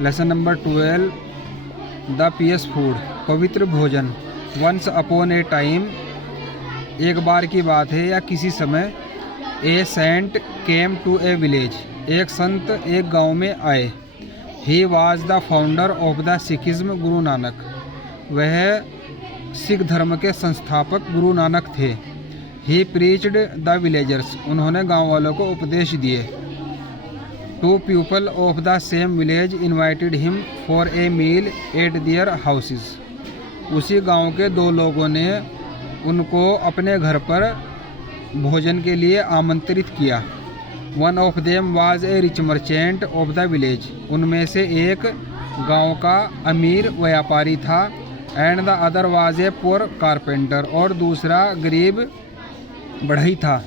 Lesson number 12 the Paes food, पवित्र भोजन। Once upon ए time, एक बार की बात है या किसी समय, a saint came to a village, एक संत एक गांव में आए। He was the founder of the Sikhism, Guru Nanak, वह सिख धर्म के संस्थापक गुरु नानक थे। ही प्रीच्ड द विलेजर्स, उन्होंने गांव वालों को उपदेश दिए। Two people of the same village invited him for a meal at their houses, उसी गांव के दो लोगों ने उनको अपने घर पर भोजन के लिए आमंत्रित किया। One of them was a rich merchant of the village, उनमें से एक गांव का अमीर व्यापारी था। And the other was a poor carpenter, और दूसरा गरीब बढ़ई था।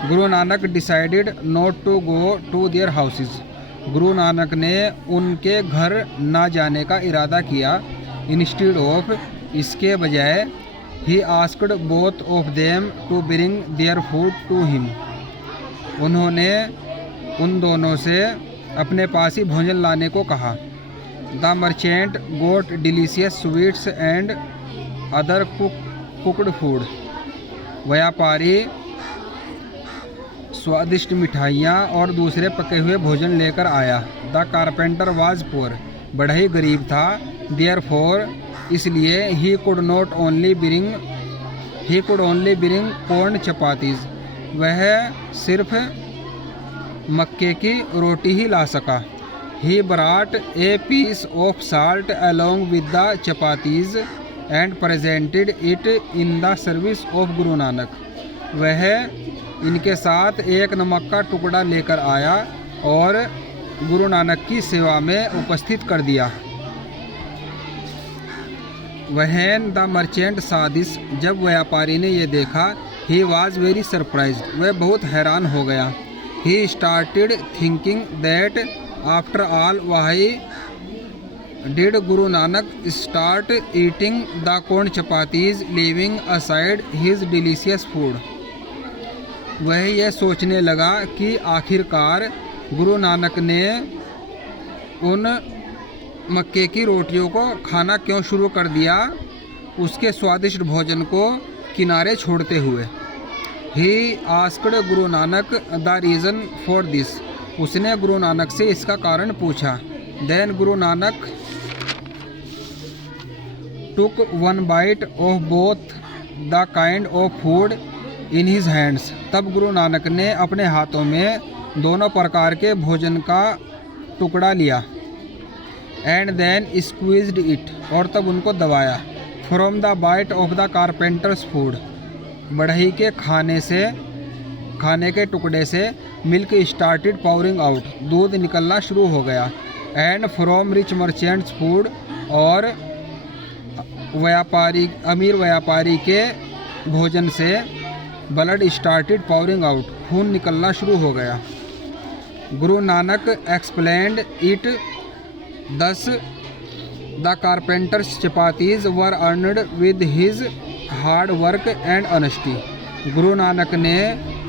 Guru Nanak decided not to go to their houses, Guru Nanak ने उनके घर ना जाने का इरादा किया। इंस्टीड ऑफ, इसके बजाय, he asked both of them to bring their food to him, उन्होंने उन दोनों से अपने पास ही भोजन लाने को कहा। The merchant got delicious sweets and other cooked food, व्यापारी स्वादिष्ट मिठाइयाँ और दूसरे पके हुए भोजन लेकर आया। द कारपेंटर वाज पुअर, बढ़ई गरीब था। देयर फोर, इसलिए he could only bring corn chapatis, वह सिर्फ मक्के की रोटी ही ला सका। He brought a piece of salt along with the chapatis and presented it in the service of Guru Nanak, वह इनके साथ एक नमक का टुकड़ा लेकर आया और गुरु नानक की सेवा में उपस्थित कर दिया। वहन द मर्चेंट सादिस, जब व्यापारी ने यह देखा, ही वॉज वेरी सरप्राइज्ड, वह बहुत हैरान हो गया। He started thinking that after all why did Guru Nanak start eating the corn chapatis leaving aside his delicious food, वह यह सोचने लगा कि आखिरकार गुरु नानक ने उन मक्के की रोटियों को खाना क्यों शुरू कर दिया, उसके स्वादिष्ट भोजन को किनारे छोड़ते हुए। He asked Guru Nanak the reason for this, उसने गुरु नानक से इसका कारण पूछा। Then Guru Nanak took one byte of both the kind of food in his hands, तब गुरु नानक ने अपने हाथों में दोनों प्रकार के भोजन का टुकड़ा लिया। एंड देन स्क्वीज्ड इट, और तब उनको दबाया। From the bite of the carpenter's food, बढ़ई के खाने के टुकड़े से मिल्क स्टार्टेड पाउरिंग आउट, दूध निकलना शुरू हो गया। And from rich merchants food, और अमीर व्यापारी के भोजन से ब्लड स्टार्टेड पाउरिंग आउट, खून निकलना शुरू हो गया। गुरु नानक एक्सप्लेन्ड इट दस the carpenters chapatis were earned with his hard work and honesty, गुरु नानक ने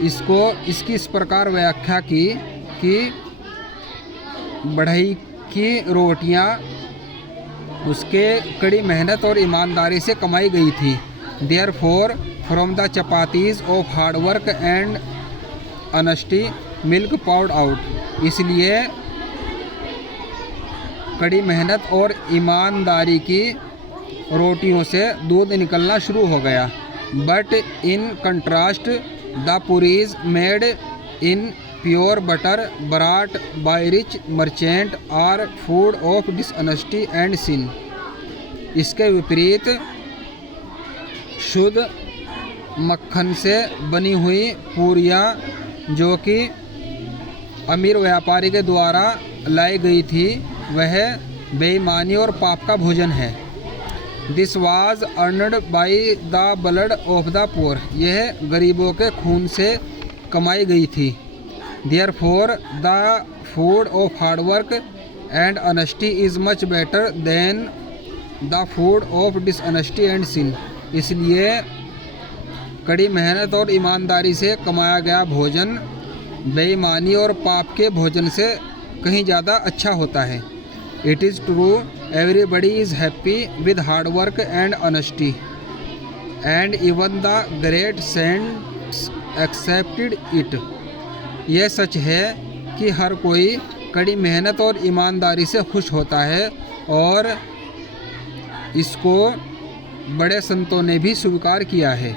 इसकी इस प्रकार व्याख्या की कि बढ़ई की रोटियां उसके कड़ी मेहनत और ईमानदारी से कमाई गई थी। Therefore from the chapatis of hard work and honesty milk poured out, इसलिए कड़ी मेहनत और ईमानदारी की रोटियों से दूध निकलना शुरू हो गया। But in contrast the puris made in pure butter brought by rich merchant are food of dishonesty and sin, इसके विपरीत शुद्ध मक्खन से बनी हुई पूरियाँ जो कि अमीर व्यापारी के द्वारा लाई गई थी, वह बेईमानी और पाप का भोजन है। This was earned by the blood of the poor, यह गरीबों के खून से कमाई गई थी। Therefore the food of hard work and honesty is much better than the food of dishonesty and sin, इसलिए कड़ी मेहनत और ईमानदारी से कमाया गया भोजन बेईमानी और पाप के भोजन से कहीं ज़्यादा अच्छा होता है। It is true, everybody is happy with hard work and honesty, and even the great saints accepted it. यह सच है कि हर कोई कड़ी मेहनत और ईमानदारी से खुश होता है, और इसको बड़े संतों ने भी स्वीकार किया है।